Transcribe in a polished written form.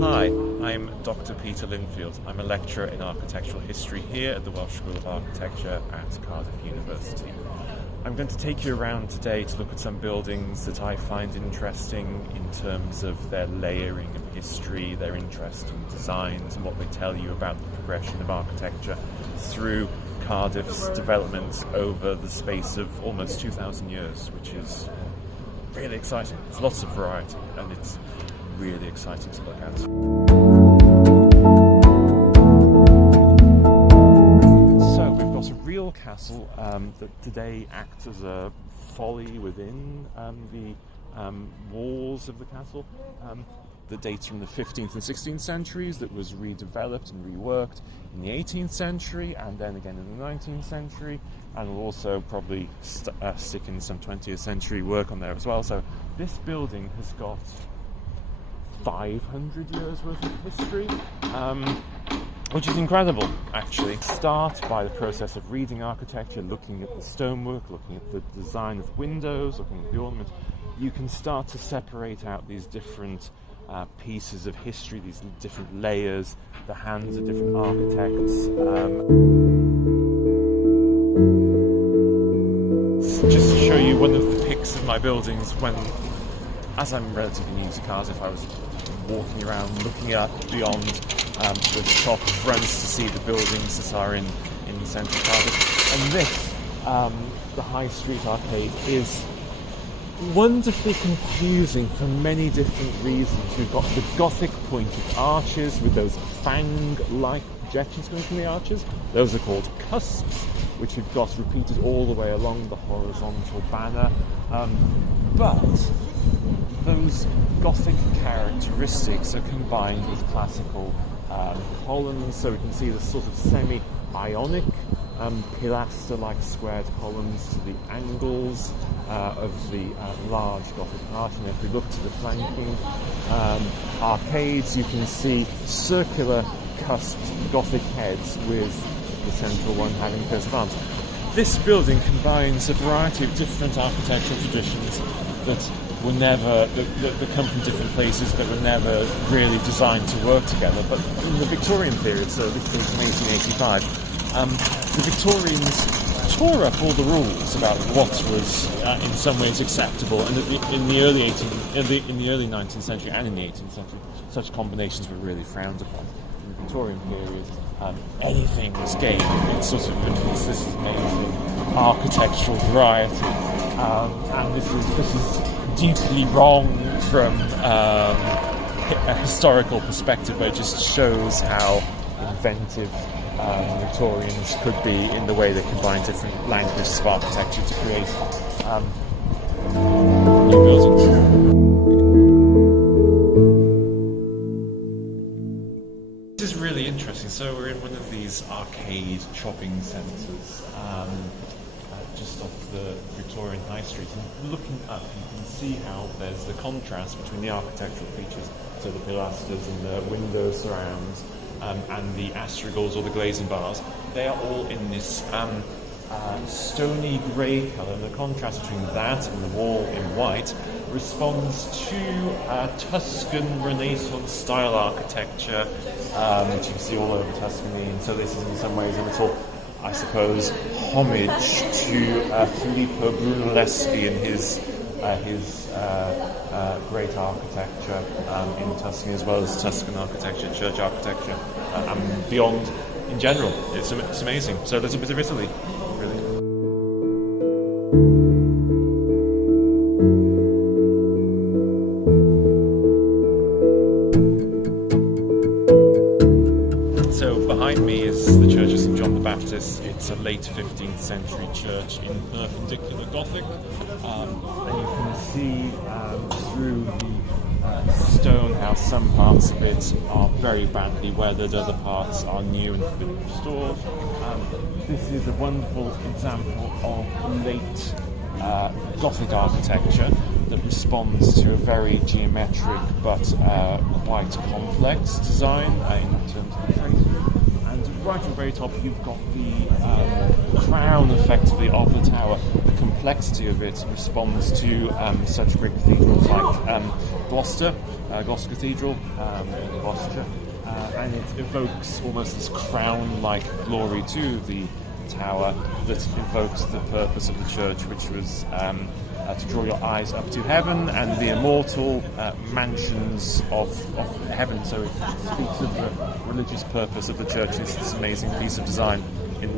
Hi, I'm Dr Peter Lindfield. I'm a lecturer in architectural history here at the Welsh School of Architecture at Cardiff University. I'm going to take you around today to look at some buildings that I find interesting in terms of their layering of history, their interesting designs, and what they tell you about the progression of architecture through Cardiff's development over the space of almost 2,000 years, which is really exciting. There's lots of variety and it's really exciting to look at. So we've got a real castle that today acts as a folly within the walls of the castle. That dates from the 15th and 16th centuries, that was redeveloped and reworked in the 18th century and then again in the 19th century, and will also probably stick in some 20th century work on there as well. So this building has got 500 years worth of history, which is incredible actually. Start by the process of reading architecture, looking at the stonework, looking at the design of the windows, looking at the ornament. You can start to separate out these different pieces of history, these different layers, the hands of different architects. Just to show you one of the pics of my buildings when, as I'm relatively new to Cardiff, I was walking around looking up beyond the top fronts to see the buildings that are in the centre of Cardiff. And this, the High Street Arcade, is wonderfully confusing for many different reasons. We've got the Gothic pointed arches with those fang-like projections coming from the arches. Those are called cusps, which we've got repeated all the way along the horizontal banner. But those Gothic characteristics are combined with classical columns, so we can see the sort of semi-ionic pilaster-like squared columns to the angles of the large Gothic arch. And if we look to the flanking arcades, you can see circular cusped Gothic heads with the central one having coats of arms. This building combines a variety of different architectural traditions that were never, that come from different places, that were never really designed to work together. But in the Victorian period, so this was from 1885, the Victorians tore up all the rules about what was in some ways acceptable, and in the early 19th century and in the 18th century, such combinations were really frowned upon. In the Victorian period, anything was game. It sort of this amazing architectural variety, and this is deeply wrong from a historical perspective, but it just shows how inventive Victorians could be in the way they combine different languages of architecture to create new buildings. This is really interesting. So we're in one of these arcade shopping centres just off the Victorian High Street, and looking up you can see how there's the contrast between the architectural features, so the pilasters and the window surrounds, and the astragals or the glazing bars. They are all in this stony grey colour, and the contrast between that and the wall in white responds to Tuscan Renaissance style architecture, which you can see all over Tuscany. And so this is in some ways a little, I suppose, homage to Filippo Brunelleschi and his great architecture in Tuscany, as well as Tuscan architecture, church architecture, and beyond in general. It's amazing. So there's a bit of Italy, really. So behind me is the Church of St John the Baptist. It's a late 15th century church in Perpendicular Gothic, and you can see through the stone how some parts of it are very badly weathered, other parts are new and have been restored. This is a wonderful example of late Gothic architecture that responds to a very geometric but quite complex design in terms of the tracery. And right at the very top you've got the crown effectively of the tower. The complexity of it responds to such great cathedrals like Gloucester Cathedral in Gloucestershire, and it evokes almost this crown-like glory to the tower that invokes the purpose of the church, which was to draw your eyes up to heaven and the immortal mansions of heaven. So it speaks of the religious purpose of the church. It's this amazing piece of design in